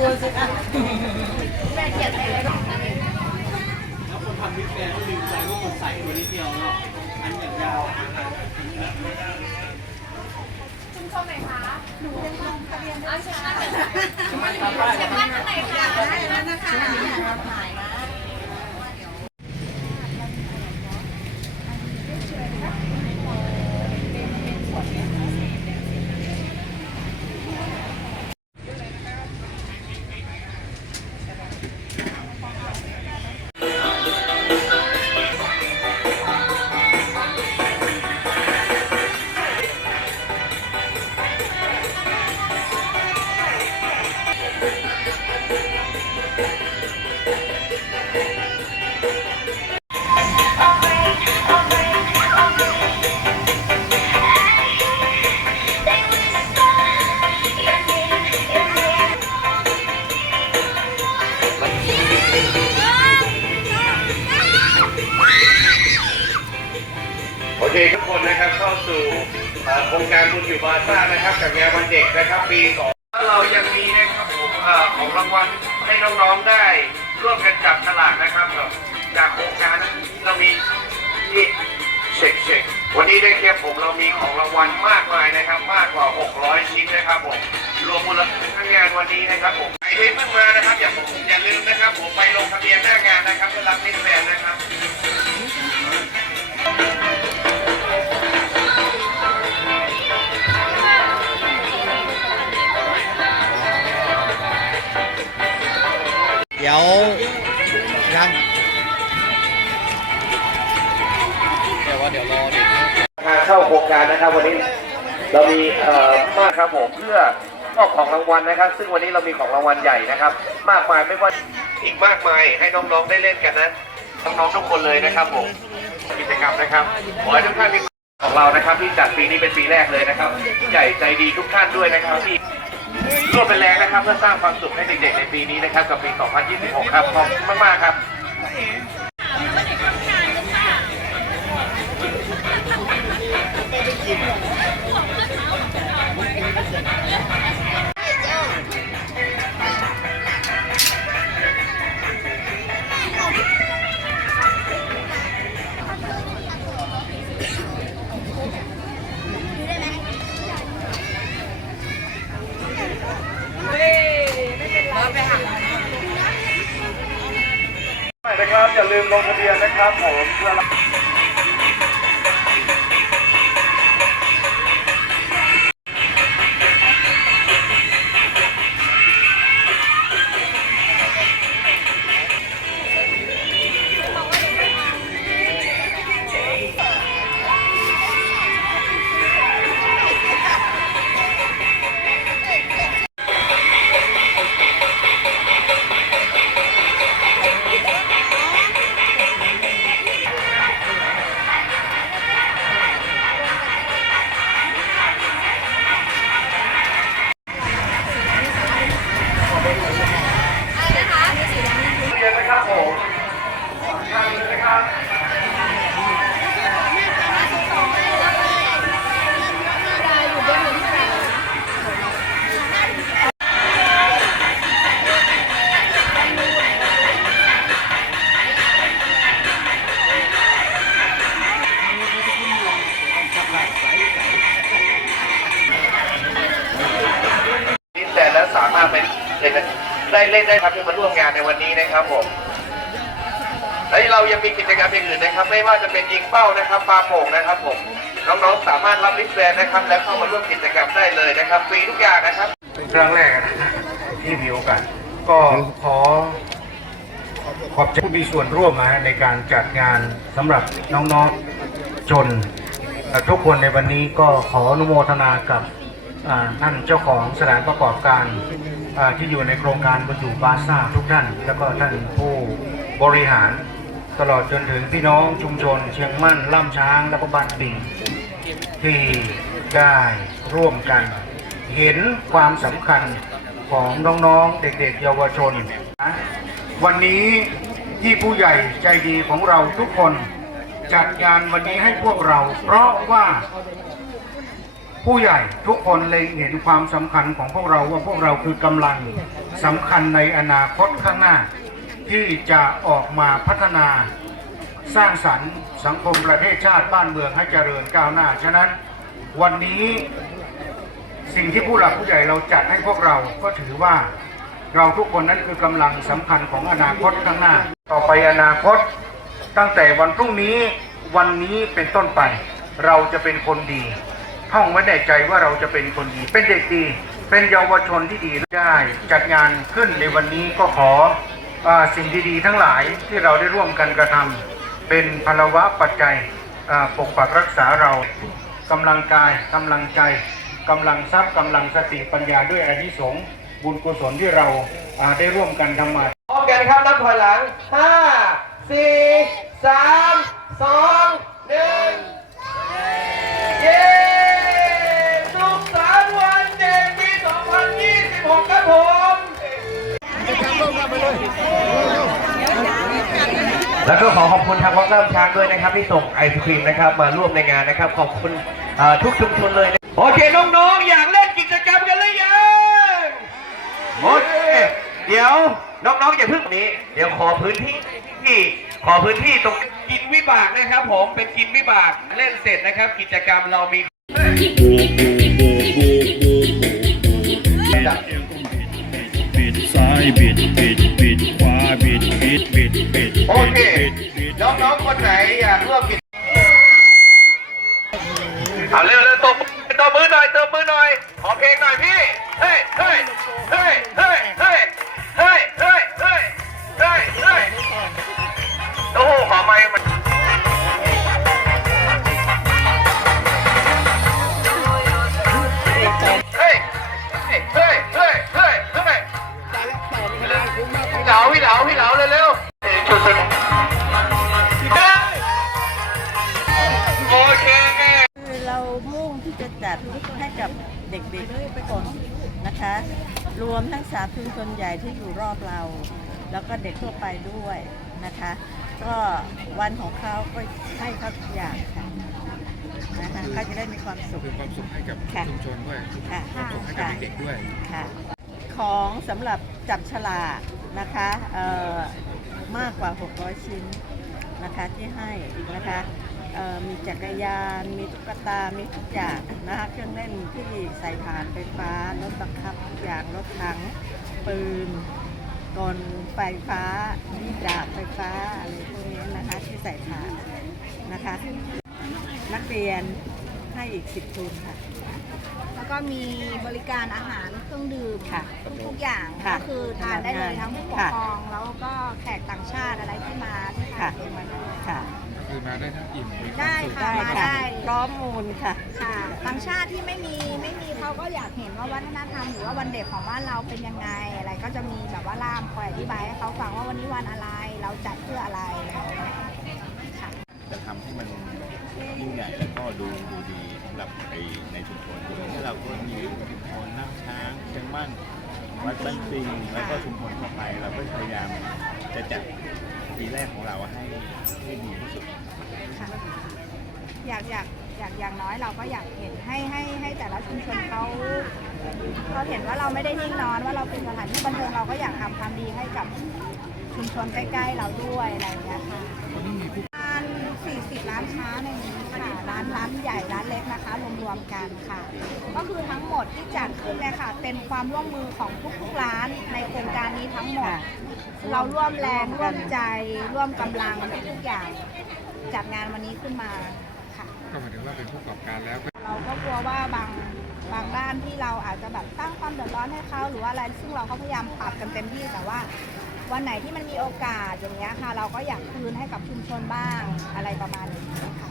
ดูสิคะแม่เกียดไปแล้วคนทำวิกแกก็ลืมใจามันใส่ตัวนิดเดียวเนาะอันอย่างยาวคุณชมไหนคะหนูเป็นคนทะเบียนได้ใช่ไหมคะเชฟบ้านทางไหนคะเชฟบ้านทางไหนคะ เคทุกคนนะครับเข้าสู่โครงการบุญอยู่บาซ่านะครับกับงานวันเด็กนะครับปีสองเรายังมีนะครับผมของรางวัลให้น้องๆได้ ร่วมกันจับฉลากนะครับจากโครงการนั้นเรามีที่เช็คเช็ควันนี้ได้แค่ผมเรามีของรางวัลมากมายนะครับ มากกว่า 600 ชิ้นนะครับผมรวมมูลค่าทั้งงานวันนี้นะครับผมใครที่เพิ่งมานะครับอย่าผมอย่าลืมนะครับ ผมไปลงทะเบียนหน้างานนะครับเพื่อรับมิสแฟน เข้าโครงการนะครับ วันนี้เรามีมากครับผมเพื่อมอบของรางวัลนะครับ ซึ่งวันนี้เรามีของรางวัลใหญ่นะครับ มากมายไม่ว่าอีกมากมายให้น้องๆได้เล่นกันนะน้องๆทุกคนเลยนะครับผมกิจกรรมนะครับขอให้ทุกท่านมีของเรานะครับ ที่จัดปีนี้เป็นปีแรกเลยนะครับใหญ่ใจดีทุกท่านด้วยนะครับที่ร่วมเป็นแรงนะครับเพื่อสร้างความสุขให้เด็กๆในปีนี้นะครับ กับปี 2026 ครับขอบคุณมากๆครับ นะครับอย่าลืมลงทะเบียนนะครับผมเพื่อ ได้ได้ครับที่มาร่วมงานในวันนี้นะครับผมและเรายังมีกิจกรรมอื่นนะครับ ไม่ว่าจะเป็นยิงเป้านะครับปาโป่งนะครับผมน้องๆสามารถรับลิสแบนนะครับ และเข้ามาร่วมกิจกรรมได้เลยนะครับฟรีทุกอย่างนะครับเป็นครั้งแรกนะที่มีโอกาสก็ขอขอบใจผู้มีส่วนร่วมนะในการจัดงานสำหรับน้องๆจน ทุกคนในวันนี้ก็ขออนุโมทนากับท่านเจ้าของสถานประกอบการ ที่อยู่ในโครงการบรรจุบาซ่าทุกท่าน แล้วก็ท่านผู้บริหาร ตลอดจนถึงพี่น้องชุมชน เชียงมั่นล่ำช้างและก็บ้านปิงที่ได้ร่วมกัน เห็นความสำคัญของน้องๆ เด็กๆ เยาวชน วันนี้ที่ผู้ใหญ่ใจดีของเราทุกคน จัดงานวันนี้ให้พวกเรา เพราะว่า ผู้ใหญ่ทุกคนเล็งเห็นความสำคัญของพวกเราว่าพวกเราคือกำลังสำคัญในอนาคตข้างหน้า ที่จะออกมาพัฒนาสร้างสรรค์สังคมประเทศชาติบ้านเมืองให้เจริญก้าวหน้า ฉะนั้นวันนี้สิ่งที่ผู้หลักผู้ใหญ่เราจัดให้พวกเราก็ถือว่าเราทุกคนนั้นคือกำลังสำคัญของอนาคตข้างหน้า ต่อไปอนาคต ตั้งแต่วันพรุ่งนี้วันนี้เป็นต้นไป เราจะเป็นคนดี ท่องไว้ในใจว่าเราจะเป็นคนดี เป็นเด็กดี เป็นเยาวชนที่ดีได้จัดงานขึ้นในวันนี้ก็ขออสิ่งดีๆทั้งหลายที่เราได้ร่วมกันกระทำเป็นพลวะปัจจัยปกปักรักษาเรากำลังกายกำลังใจกำลังทรัพย์กำลังสติปัญญาด้วยอนิสงส์บุญกุศลที่เราอ่าได้ร่วมกันทำมาพร้อมกันครับนับถอยหลัง 5 4 3 2 แล้วก็ขอขอบคุณทางวัดน้ำช้างด้วยนะครับที่ส่งไอศครีมนะครับมาร่วมในงานนะครับ ขอบคุณเอ่อทุกชุมชนเลยนะโอเคน้องๆ อยากเล่นกิจกรรมกันหรือยังโอเคเดี๋ยวน้องๆอย่าเพิ่งนี้ เดี๋ยวขอพื้นที่ที่ขอพื้นที่ตรงกินวิบากนะครับผมเป็นกินวิบากเล่นเสร็จนะครับ กิจกรรมเรามีบิดซ้ายบิดบิดบิดขวา บิดบิดบิดบิดโอเค น้องๆ คนไหนอยากร่วมกิจเอาเร็วเร็วตบตบมือหน่อยตบมือหน่อย ขอเพลงหน่อยพี่ รวมทั้งสามชุมชนใหญ่ที่อยู่รอบเรา แล้วก็เด็กทั่วไปด้วยนะคะ ก็วันของเขาก็ให้เขาทุกอย่างค่ะนะคะเขาจะได้มีความสุข คือความสุขให้กับค่ะชุมชนด้วยค่ะ ความสุขให้กับเด็กๆด้วย ค่ะของสำหรับจับฉลากนะคะเอ่อมากกว่า 600 ชิ้นนะคะที่ให้นะคะเอ่อ มีจักรยาน มีตุ๊กตา มีทุกอย่างนะคะเครื่องเล่นที่ใส่ถ่านไฟฟ้ารถบังคับทุกอย่างรถถังปืนกลไฟฟ้ามีดดาบไฟฟ้าอะไรพวกนี้นะคะที่ใส่ถ่านนะคะ นักเรียนให้อีก10ทุนค่ะ แล้วก็มีบริการอาหารเครื่องดื่มค่ะทุกๆอย่างค่ะก็คือทานได้เลยทั้งผู้ปกค่ะ ครอง แล้วก็แขกต่างชาติอะไรที่มาที่ทาค่ะนเองมาด้วยค่ะก็ คือมาได้ทั้งอิ่มมีความได้สุขค่ะได้มาค่ะได้พร้อมมูลค่ะ ค่ะต่างชาติที่ไม่มีไม่มีเขาก็อยากเห็นว่าวัฒนธรรมหรือว่าวันเด็กของบ้านเราเป็นยังไงอะไรก็จะมีแบบว่าล่ามคอยอธิบายให้เขาฟังว่าวันนี้วันอะไรเราจัดเพื่ออะไรอะไรอย่างเงี้ยค่ะ จะทำให้มันยิ่งใหญ่แล้วก็ดูดูดีสำหรับไอในชุมชนที่เราก็มีชุมชนน้ำช้างเชียงมั่น วัดบ้านปิงแล้วก็ชุมชนทั่วไปเราก็พยายามจะจัดปีแรกของเราให้ให้ดีที่สุด ค่ะอยากอยากอยากอย่างน้อยเราก็อยากเห็นให้ให้ให้แต่ละชุมชนเขาเขาเห็นว่าเราไม่ได้นิ่งนอนว่าเราเป็นสถานที่บันเทิงเราก็อยากทำความดีให้กับชุมชนใกล้ๆเราด้วยอะไรอย่างเงี้ยค่ะร้าน40ร้านค้าในนี้ค่ะ ร้านร้านใหญ่ร้านเล็กนะคะรวมๆกันค่ะ ก็คือทั้งหมดที่จัดขึ้นเนี่ยค่ะ เป็นความร่วมมือของทุกๆร้านในโครงการนี้ทั้งหมดค่ะเราร่วมแรงร่วมใจร่วมกำลังทุกอย่างจัดงานวันนี้ขึ้นมาค่ะ ก็หมายถึงว่าเป็นผู้ประกอบการแล้วก็เราก็กลัวว่าบางบางด้านที่เราอาจจะแบบสร้างความเดือดร้อนให้เขาหรือว่าอะไรซึ่งเราก็พยายามปรับกันเต็มที่แต่ว่า วันไหนที่มันมีโอกาสอย่างเงี้ยค่ะ เราก็อยากคืนให้กับชุมชนบ้างอะไรประมาณนี้ค่ะ